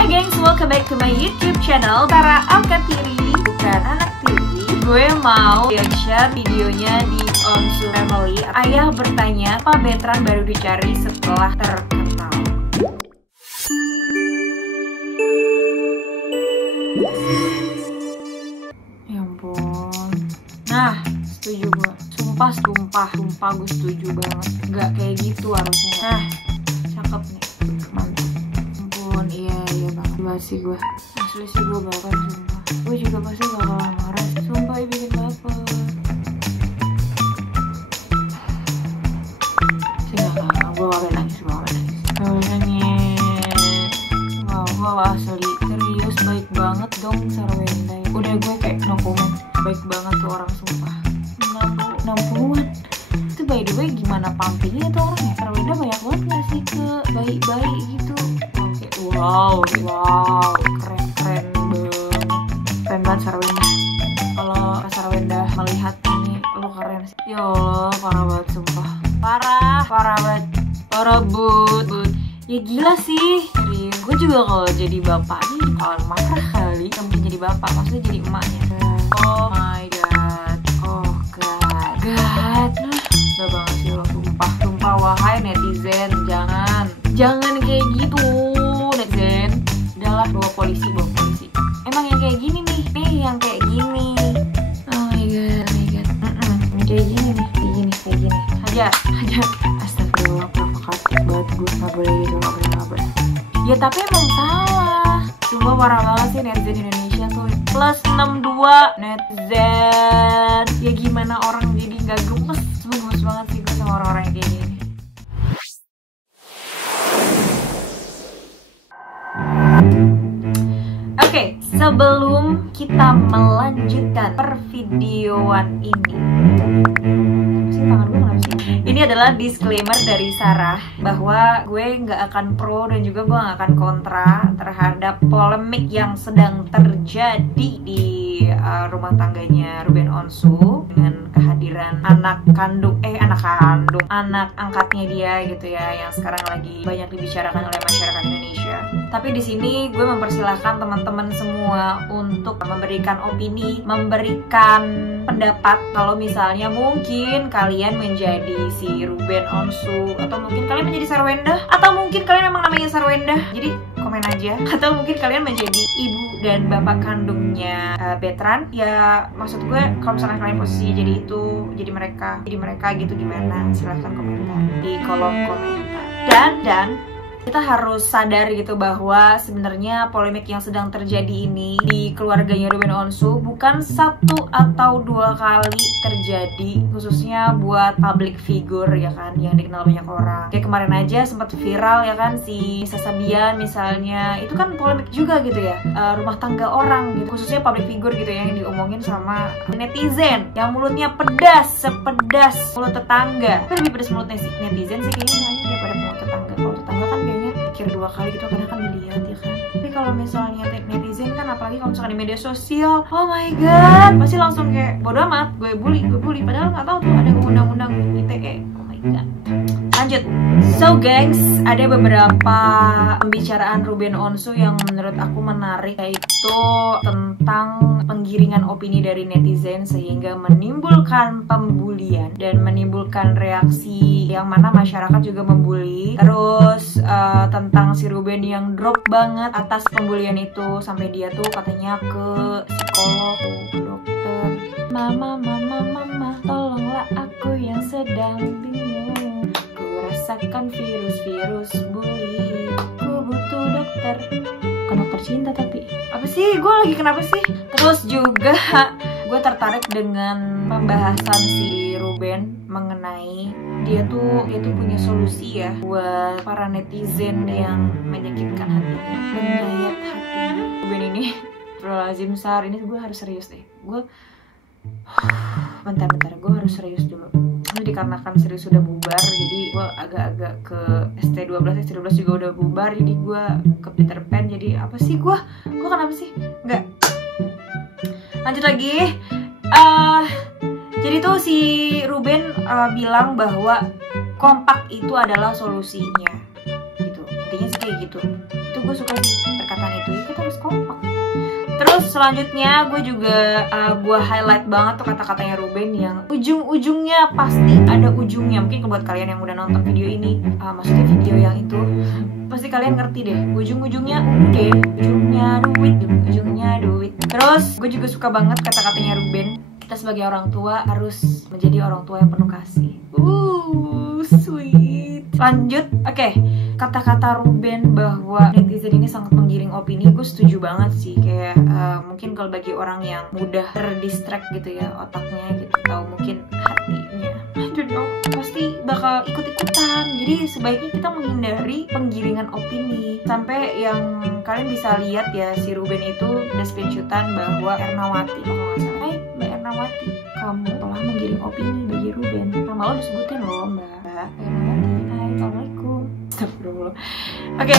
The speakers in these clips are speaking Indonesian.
Hai gengs, welcome back to my YouTube channel Tara Angkat Tiri, bukan anak tiri. Gue mau reaction videonya di Onsu Family. Ayah bertanya, apa Betran baru dicari setelah terkenal? Ya ampun. Nah, setuju gue. Sumpah gue setuju banget. Gak kayak gitu harusnya. Nah, cakep nih. Mantap. Ampun, iya banget. Masih gue. Asli sih gue bakal sumpah. Gue juga pasti bakal marah. Sumpah bikin baper. Gue gak nangis. Wow, asli. Serius, baik banget dong Sarwenda. Udah gue kayak no comment. Baik banget tuh orang, sumpah. 60-an. Itu by the way gimana pumpingnya tuh orangnya? Sarwenda banyak banget gak sih ke bayi-bayi gitu? Oke, wow, keren banget Sarwenda. Kalau Sarwenda melihat ini, lo keren sih. Ya Allah, parah banget sumpah. Parah banget. Parah but. Ya gila sih. Serius, gue juga kalau jadi bapaknya kalau marah kali. Gak mungkin jadi bapak, maksudnya jadi emaknya. Oh my god. Gak banget sih lo, sumpah wahai netizen, jangan kayak gitu netizen. Udahlah, bawa polisi. Emang yang kayak gini nih yang kayak gini. Oh my god. Kayak gini aja. Astagfirullah, provokatif banget gue. Gak boleh gitu, gak boleh. Ya tapi emang salah. Sumpah parah banget sih netizen Indonesia tuh. Plus 62 netizen. Ya gimana orang jadi gak gemes. Gemes banget sih gue sama orang-orang yang kayak gini. Oke, sebelum kita melanjutkan pervideoan ini, ini adalah disclaimer dari Sarah bahwa gue nggak akan pro dan juga gue nggak akan kontra terhadap polemik yang sedang terjadi di rumah tangganya Ruben Onsu dengan kehadiran anak angkatnya dia gitu ya, yang sekarang lagi banyak dibicarakan oleh masyarakat Indonesia. Tapi di sini gue mempersilahkan teman-teman semua untuk memberikan opini, memberikan pendapat kalau misalnya mungkin kalian menjadi si Ruben Onsu, atau mungkin kalian menjadi Sarwenda, atau mungkin kalian emang namanya Sarwenda. Jadi komen aja. Atau mungkin kalian menjadi ibu dan bapak kandungnya Betran. Ya maksud gue kalau misalnya kalian posisi jadi mereka gitu, gimana? Silahkan komentar di kolom komentar. Dan kita harus sadar gitu bahwa sebenarnya polemik yang sedang terjadi ini di keluarganya Ruben Onsu bukan 1 atau 2 kali terjadi, khususnya buat public figure ya kan, yang dikenal banyak orang. Kayak kemarin aja sempat viral ya kan, si Nisa Sabian misalnya, itu kan polemik juga gitu ya, rumah tangga orang gitu, khususnya public figure gitu ya, yang diomongin sama netizen yang mulutnya sepedas mulut tetangga. Tapi lebih pedas mulut netizen sih kayaknya daripada mulut tetangga. Kalau tetangga kan kayaknya pikir 2 kali gitu karena kan dilihat ya kan. Tapi kalau misalnya netizen kan, apalagi kalau misalkan di media sosial, oh my god, pasti langsung kayak bodo amat, gue bully, padahal nggak tahu tuh ada undang-undang ITE. Oh my god. Lanjut. So gengs, ada beberapa pembicaraan Ruben Onsu yang menurut aku menarik, yaitu tentang penggiringan opini dari netizen sehingga menimbulkan pembulian dan menimbulkan reaksi yang mana masyarakat juga membuli. Terus tentang si Ruben yang drop banget atas pembulian itu, sampai dia tuh katanya ke psikolog, ke dokter. Mama, tolonglah aku yang sedang bingung. Ku rasakan virus bully. Ku butuh dokter. Bukan dokter cinta tapi apa sih? Gue lagi kenapa sih? Terus juga gue tertarik dengan pembahasan si Ruben mengenai dia tuh punya solusi ya buat para netizen yang menyakitkan hatinya, menyayat hatinya. Ruben ini Lazim Sar, ini gue harus serius deh. Bentar, gue harus serius dulu. Ini dikarenakan serius sudah bubar, jadi gue agak-agak ke ST12 juga udah bubar, jadi gue ke Peter Pan. Jadi apa sih gue kenapa sih? Enggak. Lanjut lagi. Jadi tuh si Ruben bilang bahwa kompak itu adalah solusinya gitu. Intinya sih kayak gitu. Itu gue suka sih perkataan Terus selanjutnya gue juga gue highlight banget tuh kata-katanya Ruben yang ujung-ujungnya pasti ada ujungnya. Mungkin buat kalian yang udah nonton video ini, maksudnya video yang itu, pasti kalian ngerti deh. Ujung-ujungnya ujungnya duit. Terus gue juga suka banget kata-katanya Ruben. Kita sebagai orang tua harus menjadi orang tua yang penuh kasih. Sweet. Lanjut, oke. Kata-kata Ruben bahwa netizen ini sangat menggiring opini, gue setuju banget sih. Kayak mungkin kalau bagi orang yang mudah terdistract gitu ya otaknya gitu, atau mungkin hatinya, I don't know, pasti bakal ikut-ikutan. Jadi sebaiknya kita menghindari penggiringan opini. Sampai yang kalian bisa lihat ya, si Ruben itu udah screenshotan bahwa Ernawati, kalau nggak salah, hai Mbak Ernawati, kamu telah menggiring opini bagi Ruben. Nama lo disebutin loh Mbak Ernawati. Hai, assalamualaikum. Astagfirullah. Oke,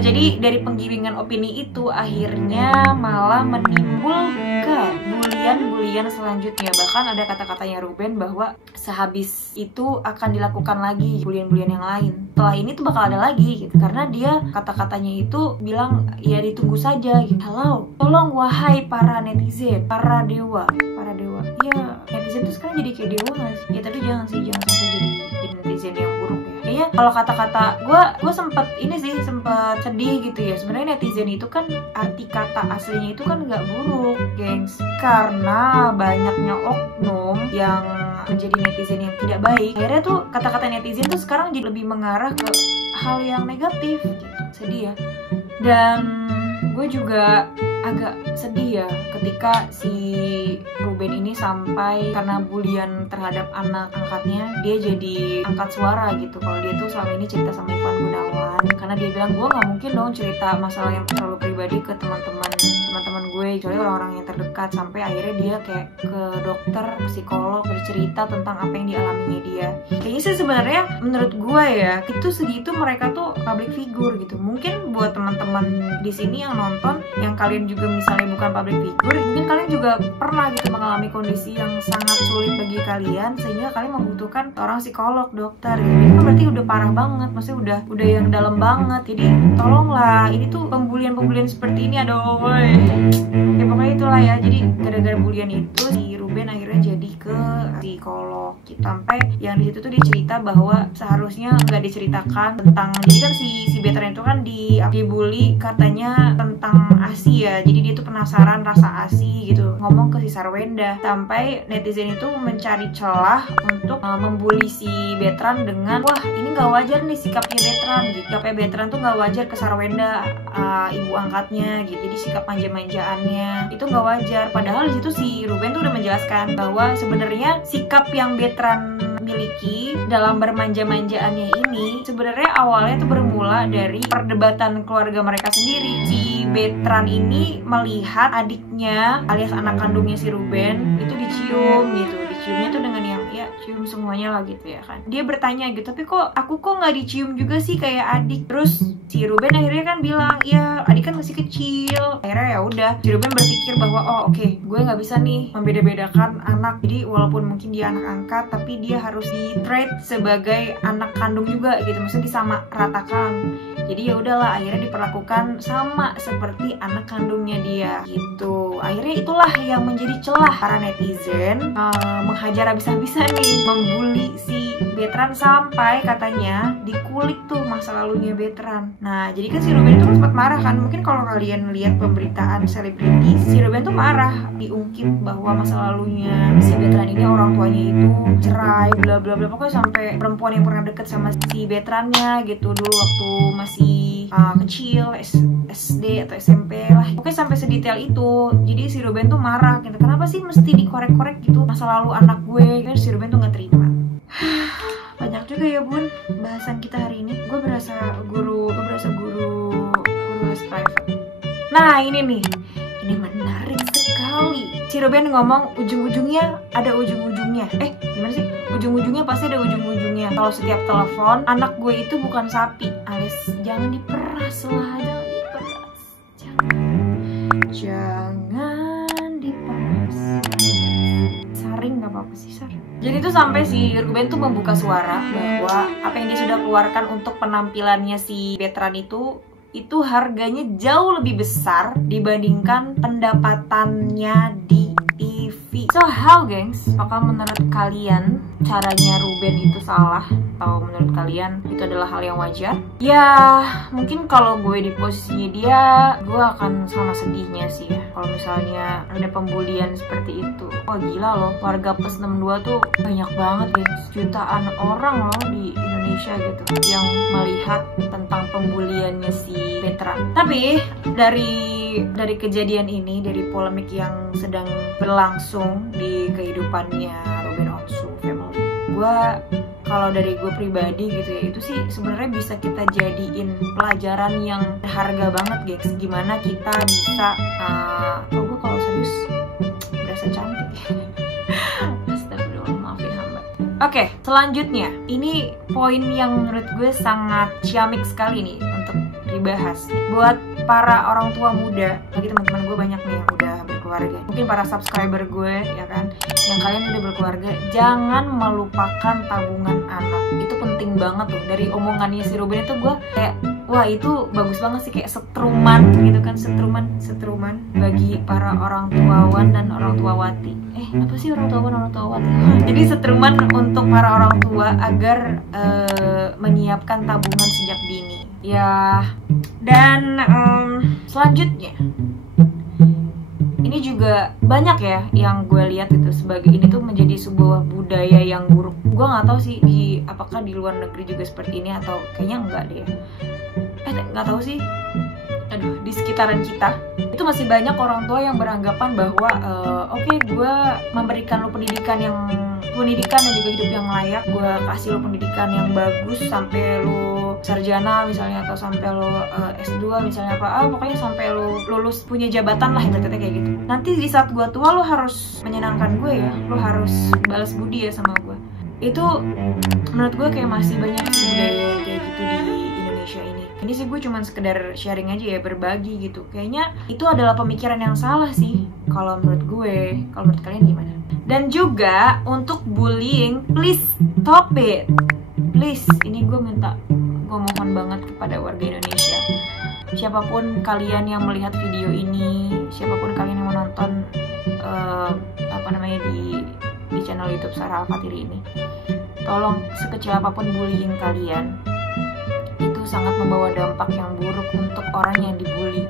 jadi dari penggiringan opini itu akhirnya malah menimbulkan bulian selanjutnya. Bahkan ada kata-katanya Ruben bahwa sehabis itu akan dilakukan lagi bulian-bulian yang lain. Setelah ini tuh bakal ada lagi gitu. Karena dia kata-katanya itu bilang ya ditunggu saja gitu. Halo, tolong wahai para netizen, para dewa. Ya, netizen tuh sekarang jadi kayak dewa gak sih? Ya tapi jangan sampai jadi netizen yang buruk ya. Kayaknya kalau kata-kata gue sempet sedih gitu ya. Sebenarnya netizen itu kan arti kata aslinya itu kan nggak buruk, gengs. Karena banyaknya oknum yang menjadi netizen yang tidak baik. Akhirnya tuh kata-kata netizen tuh sekarang jadi lebih mengarah ke hal yang negatif gitu. Sedih ya. Dan gue juga agak sedih ya ketika si Ruben ini sampai karena bulian terhadap anak angkatnya dia jadi angkat suara gitu. Kalau dia tuh selama ini cerita sama Ivan Gunawan, karena dia bilang gue nggak mungkin dong cerita masalah yang terlalu pribadi ke teman-teman gue, kecuali orang-orang yang terdekat. Sampai akhirnya dia kayak ke dokter, psikolog, bercerita tentang apa yang dialaminya dia. Kayaknya sih sebenarnya menurut gue ya, itu segitu mereka tuh public figure gitu. Mungkin buat teman-teman di sini yang nonton, yang kalian juga misalnya bukan public figure, mungkin kalian juga pernah gitu mengalami kondisi yang sangat sulit bagi kalian sehingga kalian membutuhkan seorang psikolog, dokter gitu. Itu kan berarti udah parah banget, maksudnya udah yang dalam banget. Jadi tolonglah, ini tuh pembulian seperti ini aduh woy. Ya pokoknya itulah ya. Jadi gara-gara bulian itu si Ruben akhirnya jadi ke psikolog gitu. Sampai yang di situ tuh dia cerita bahwa seharusnya nggak diceritakan tentang, jadi kan si veteran itu kan dibully katanya tentang ASI ya. Jadi dia tuh penasaran rasa ASI gitu, ngomong ke si Sarwenda. Sampai netizen itu mencari celah untuk membuli si veteran dengan, wah ini nggak wajar nih sikapnya veteran gitu. Sikapnya veteran tuh nggak wajar ke Sarwenda, ibu angkatnya gitu. Jadi sikap manja-manjaannya itu nggak wajar. Padahal di situ si Ruben tuh udah menjelaskan bahwa sebenarnya sikap yang veteran miliki dalam bermanja-manjaannya ini sebenarnya awalnya tuh bermula dari perdebatan keluarga mereka sendiri. Si veteran ini melihat adiknya alias anak kandungnya si Ruben itu dicium gitu. Diciumnya tuh dengan yang ya cium semuanya lah gitu ya kan. Dia bertanya gitu, tapi kok aku nggak dicium juga sih kayak adik. Terus si Ruben akhirnya kan bilang, ya adik kan masih kecil. Akhirnya ya udah si Ruben berpikir bahwa oh oke, gue nggak bisa nih membeda-bedakan anak. Jadi walaupun mungkin dia anak angkat, tapi dia harus di-treat sebagai anak kandung juga gitu. Maksudnya disamaratakan. Jadi ya udahlah, akhirnya diperlakukan sama seperti anak kandungnya dia gitu. Akhirnya itulah yang menjadi celah para netizen menghajar habis-habisan nih, membuli si veteran sampai katanya dikulik tuh masa lalunya veteran. Nah jadi kan si Ruben itu sempat marah kan. Mungkin kalau kalian lihat pemberitaan selebritis, si Ruben tuh marah, diungkit bahwa masa lalunya si veteran ini orang tuanya itu cerai, bla bla bla. Pokoknya sampai perempuan yang pernah deket sama si veterannya gitu dulu waktu masih kecil, SD atau SMP lah. Pokoknya sampai sedetail itu. Jadi si Ruben tuh marah gitu. Kenapa sih mesti dikorek-korek gitu masa lalu anak gue? Kan si Ruben tuh nggak terima. Banyak juga ya bun bahasan kita hari ini. Gue berasa guru les private. Nah ini nih, ini menarik sekali. Si Ruben ngomong ujung-ujungnya ada ujung-ujungnya. Gimana sih? Ujung-ujungnya pasti ada ujung-ujungnya. Kalau setiap telepon, anak gue itu bukan sapi. Alias jangan diperas lah, jangan diperas. Saring nggak apa-apa sih, Sar. Jadi itu sampai si Ruben tuh membuka suara bahwa apa yang dia sudah keluarkan untuk penampilannya si veteran itu itu harganya jauh lebih besar dibandingkan pendapatannya di TV. So how gengs? Apakah menurut kalian caranya Ruben itu salah? Atau menurut kalian itu adalah hal yang wajar? Ya mungkin kalau gue di posisinya dia, gue akan sama sedihnya sih ya kalau misalnya ada pembulian seperti itu. Wah gila loh, warga plus 62 tuh banyak banget gengs, jutaan orang loh di Indonesia gitu yang melihat tentang pembuliannya si veteran. Tapi dari kejadian ini, dari polemik yang sedang berlangsung di kehidupannya Ruben Onsu family, kalau dari gue pribadi gitu ya, itu sih sebenarnya bisa kita jadiin pelajaran yang berharga banget guys. Gimana kita bisa gue kalau serius berasa cantik. Astagfirullah, maafin hamba. Oke, selanjutnya ini poin yang menurut gue sangat ciamik sekali nih untuk dibahas buat para orang tua muda. Lagi teman-teman gue banyak nih yang udah berkeluarga, mungkin para subscriber gue ya kan, yang kalian udah berkeluarga, jangan melupakan tabungan anak. Itu penting banget tuh. Dari omongannya si Ruben itu gue kayak, wah itu bagus banget sih, kayak setruman gitu kan, setruman bagi para orang tuawan dan orang tuawati. Apa sih orang tuawati? Jadi setruman untuk para orang tua agar menyiapkan tabungan sejak dini ya. Dan selanjutnya ini juga banyak ya yang gue lihat itu sebagai ini tuh menjadi sebuah budaya yang buruk. Gue nggak tahu sih apakah di luar negeri juga seperti ini atau kayaknya enggak deh. Nggak tahu sih. Aduh, di sekitaran kita itu masih banyak orang tua yang beranggapan bahwa oke, gue memberikan lo pendidikan dan juga hidup yang layak, gue kasih lo pendidikan yang bagus sampai lo sarjana misalnya, atau sampai lo S2 misalnya, pokoknya sampai lo lulus punya jabatan lah, ibaratnya kayak gitu. Nanti di saat gue tua lo harus menyenangkan gue ya, lo harus balas budi ya sama gue. Itu menurut gue kayak masih banyak budaya kayak gitu di Indonesia ini. Ini sih gue cuman sekedar sharing aja ya, berbagi gitu. Kayaknya itu adalah pemikiran yang salah sih kalau menurut gue. Kalau menurut kalian gimana? Dan juga untuk bullying, please stop it. Please, ini gue mohon banget kepada warga Indonesia. Siapapun kalian yang melihat video ini, siapapun kalian yang menonton di channel YouTube Sarah Al-Fatiri ini, tolong sekecil apapun bullying kalian, itu sangat membawa dampak yang buruk untuk orang yang dibully.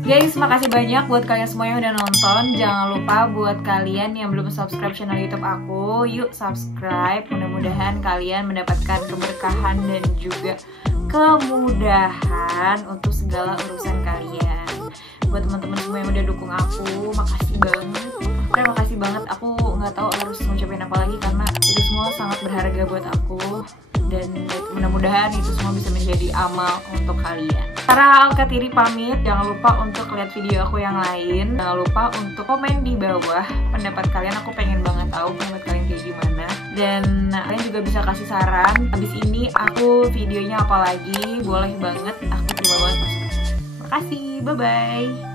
Guys, makasih banyak buat kalian semua yang udah nonton. Jangan lupa buat kalian yang belum subscribe channel YouTube aku, yuk subscribe. Mudah-mudahan kalian mendapatkan keberkahan dan juga kemudahan untuk segala urusan kalian. Buat teman-teman semua yang udah dukung aku, makasih banget. Makasih banget. Aku nggak tahu harus ngucapin apa lagi karena itu semua sangat berharga buat aku. Dan mudah-mudahan itu semua bisa menjadi amal untuk kalian. Sarah Al-Fatiri pamit. Jangan lupa untuk lihat video aku yang lain. Jangan lupa untuk komen di bawah pendapat kalian. Aku pengen banget tahu pendapat kalian kayak gimana. Dan kalian juga bisa kasih saran, habis ini aku videonya apa lagi, boleh banget. Aku terima banget masukan. Makasih, bye-bye.